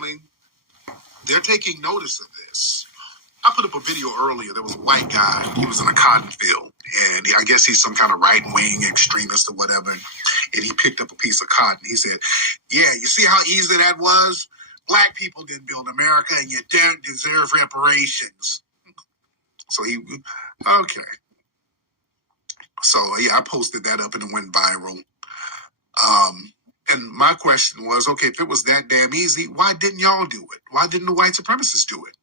family, they're taking notice of this. I put up a video earlier. There was a white guy. He was in a cotton field. And I guess he's some kind of right-wing extremist or whatever. And he picked up a piece of cotton. He said, yeah, you see how easy that was? Black people didn't build America, and you don't deserve reparations. So okay. So, yeah, I posted that up and it went viral. And my question was, okay, if it was that damn easy, why didn't y'all do it? Why didn't the white supremacists do it?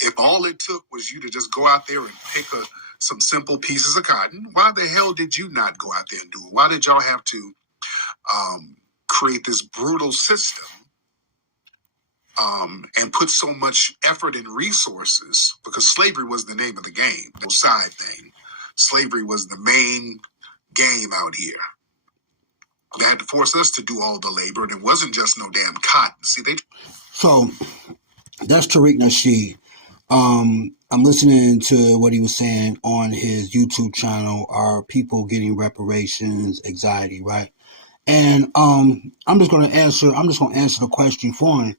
If all it took was you to just go out there and pick some simple pieces of cotton, why the hell did you not go out there and do it? Why did y'all have to create this brutal system and put so much effort and resources? Because slavery was the name of the game, no side thing. Slavery was the main game out here. They had to force us to do all the labor, and it wasn't just no damn cotton. See, So that's Tariq Nasheed. I'm listening to what he was saying on his YouTube channel. Are people getting reparations anxiety, right? And I'm just gonna answer the question for him.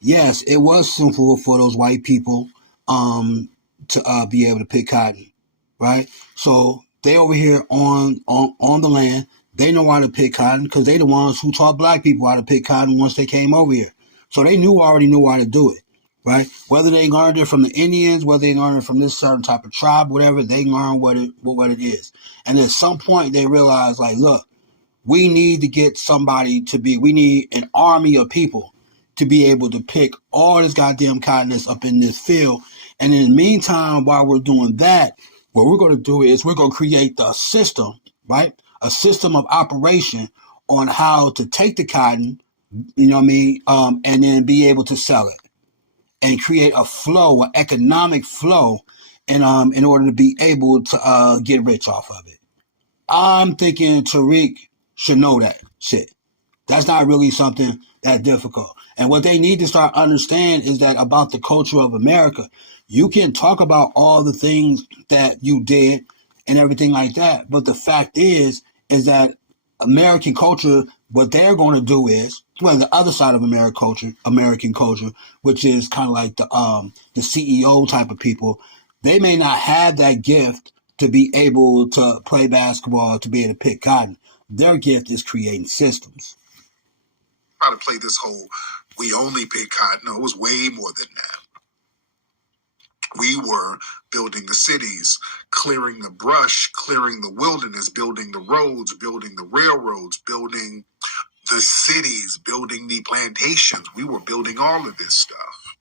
Yes, it was simple for those white people to be able to pick cotton, right? So they over here on the land. They know how to pick cotton because they the ones who taught black people how to pick cotton once they came over here. So they already knew how to do it, right? Whether they learned it from the Indians, whether they learned it from this certain type of tribe, whatever, they learn what it is. And at some point they realize, like, look, we need to get we need an army of people to be able to pick all this goddamn cotton that's up in this field. And in the meantime, while we're doing that, what we're going to do is we're going to create the system, right? A system of operation on how to take the cotton, you know what I mean, and then be able to sell it and create a flow, an economic flow, and in order to be able to get rich off of it. I'm thinking Tariq should know that shit. That's not really something that difficult. And what they need to start understand is that about the culture of America, you can talk about all the things that you did and everything like that. But the fact is that American culture, what they're going to do is, well, the other side of American culture, which is kind of like the CEO type of people, they may not have that gift to be able to play basketball, to be able to pick cotton. Their gift is creating systems. Try to play this whole, we only pick cotton. No, it was way more than that. We were building the cities, clearing the brush, clearing the wilderness, building the roads, building the railroads, building the cities, building the plantations. We were building all of this stuff.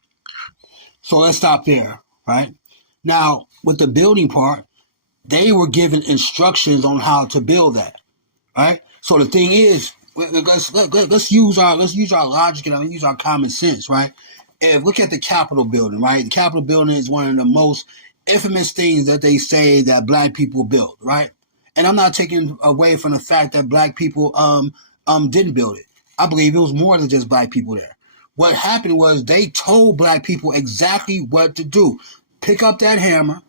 So let's stop there, right? Now, with the building part, they were given instructions on how to build that, right? So the thing is, let's use our logic and use our common sense, right? And look at the Capitol building, right? The Capitol building is one of the most infamous things that they say that black people built, right? And I'm not taking away from the fact that black people didn't build it. I believe it was more than just black people there. What happened was they told black people exactly what to do. Pick up that hammer,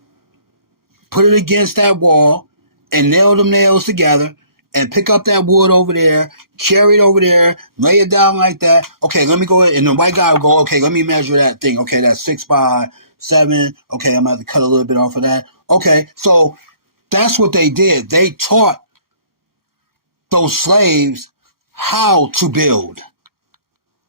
put it against that wall, and nail them nails together, and pick up that wood over there, carry it over there, lay it down like that. Okay, let me go ahead. And the white guy will go, okay, let me measure that thing. Okay, that's 6 by 7. Okay, I'm going to have to cut a little bit off of that. Okay, so that's what they did. They taught those slaves how to build.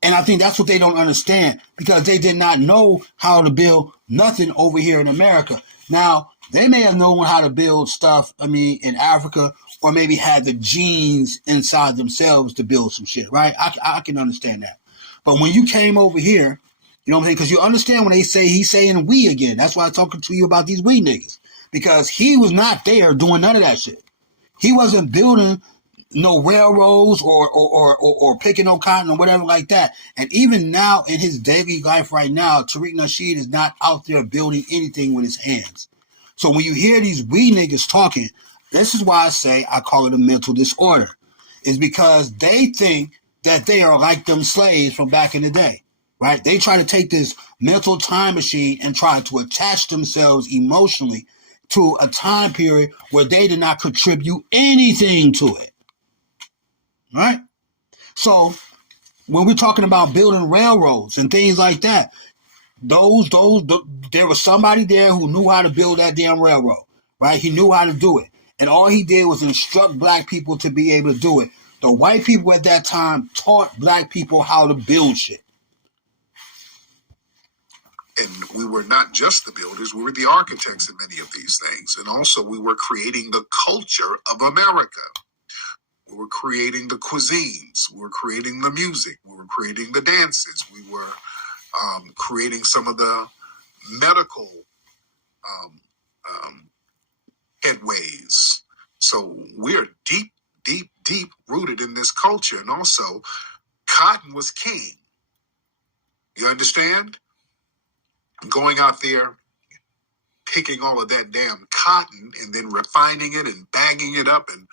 And I think that's what they don't understand, because they did not know how to build nothing over here in America. Now, they may have known how to build stuff, in Africa, or maybe had the genes inside themselves to build some shit, right? I can understand that. But when you came over here, you know what I'm saying? Because you understand when he's saying we again. That's why I'm talking to you about these we niggas. Because he was not there doing none of that shit. He wasn't building no railroads or picking no cotton or whatever like that. And even now in his daily life right now, Tariq Nasheed is not out there building anything with his hands. So when you hear these we niggas talking, this is why I call it a mental disorder. Is because they think that they are like them slaves from back in the day, right? They try to take this mental time machine and try to attach themselves emotionally to a time period where they did not contribute anything to it. Right? So when we're talking about building railroads and things like that, there was somebody there who knew how to build that damn railroad, right? He knew how to do it. And all he did was instruct black people to be able to do it. The white people at that time taught black people how to build shit. And we were not just the builders, we were the architects in many of these things. And also we were creating the culture of America. We were creating the cuisines. We were creating the music. We were creating the dances. We were creating some of the medical headways. So we're deep, deep, deep rooted in this culture. And also, cotton was king. You understand? Going out there, picking all of that damn cotton and then refining it and bagging it up and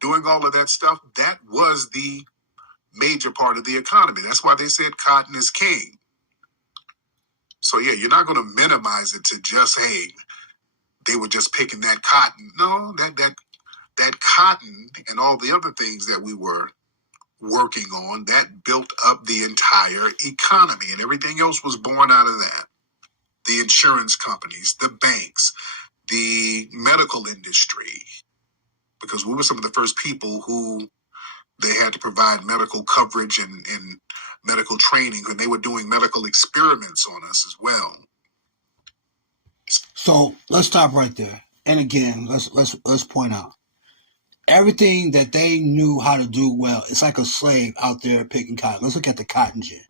doing all of that stuff, that was the major part of the economy. That's why they said cotton is king. So yeah, you're not going to minimize it to just, hey, they were just picking that cotton. No, that cotton and all the other things that we were working on, that built up the entire economy, and everything else was born out of that. The insurance companies, the banks, the medical industry, because we were some of the first people who they had to provide medical coverage and medical training, and they were doing medical experiments on us as well. So let's stop right there. And again, let's point out everything that they knew how to do well. It's like a slave out there picking cotton. Let's look at the cotton gin,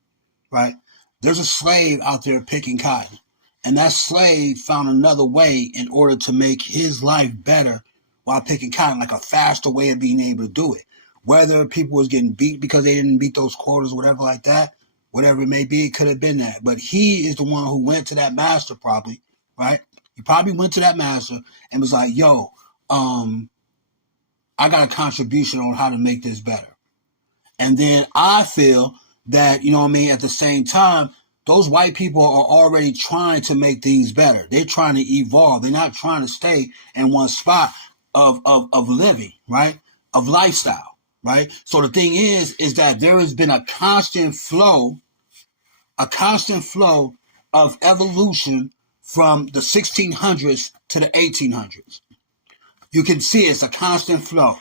right? There's a slave out there picking cotton, and that slave found another way in order to make his life better while picking cotton, like a faster way of being able to do it. Whether people was getting beat because they didn't beat those quotas or whatever like that, whatever it may be, it could have been that. But he is the one who went to that master probably, right? He probably went to that master and was like, yo, I got a contribution on how to make this better. And then I feel that, you know what I mean, at the same time, those white people are already trying to make things better. They're trying to evolve. They're not trying to stay in one spot of living, right? Of lifestyle, right? So the thing is that there has been a constant flow of evolution from the 1600s to the 1800s. You can see it's a constant flow.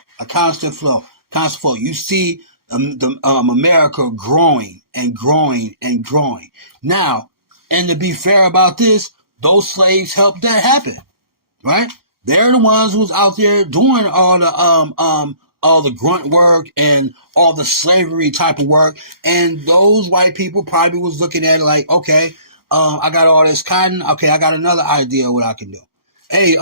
You see America growing and growing and growing. Now, and to be fair about this, those slaves helped that happen, right? They're the ones who's out there doing all the grunt work and all the slavery type of work. And those white people probably was looking at it like, okay, I got all this cotton. Okay, I got another idea of what I can do. Hey,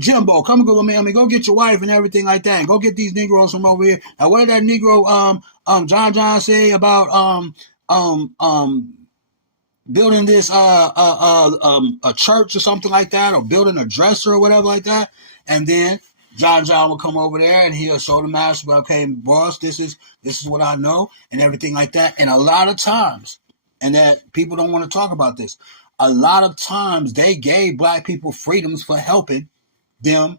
Jimbo, come go with me. I mean, go get your wife and everything like that, and go get these Negroes from over here. Now, what did that Negro, John say about building this a church or something like that, or building a dresser or whatever like that? And then John will come over there and he'll show the master, okay, boss, this is what I know and everything like that. And a lot of times, and that people don't want to talk about this, a lot of times they gave black people freedoms for helping them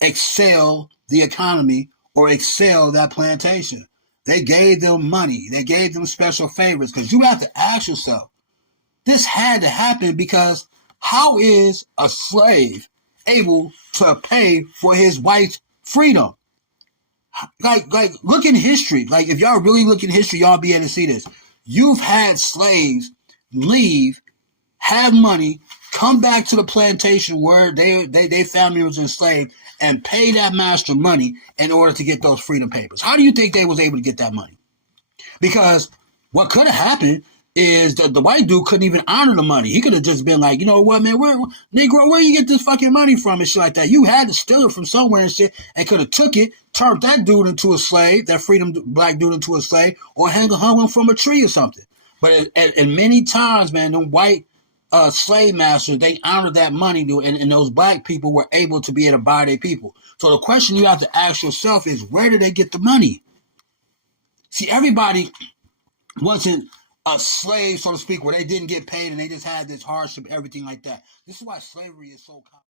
excel the economy or excel that plantation. They gave them money. They gave them special favors, because you have to ask yourself, this had to happen, because how is a slave able to pay for his wife's freedom? Like look in history. Like, if y'all really look in history, y'all be able to see this. You've had slaves leave, have money, come back to the plantation where they family was enslaved, and pay that master money in order to get those freedom papers. How do you think they was able to get that money? Because what could have happened is that the white dude couldn't even honor the money. He could have just been like, you know what, man, Negro, where you get this fucking money from and shit like that? You had to steal it from somewhere and shit, and could have took it, turned that dude into a slave, that freedom black dude into a slave, or hung him from a tree or something. But and many times, man, them white slave masters, they honored that money, and those black people were able to be able to buy their people. So the question you have to ask yourself is, where did they get the money? See, everybody wasn't a slave, so to speak, where they didn't get paid and they just had this hardship, everything like that. This is why slavery is so common.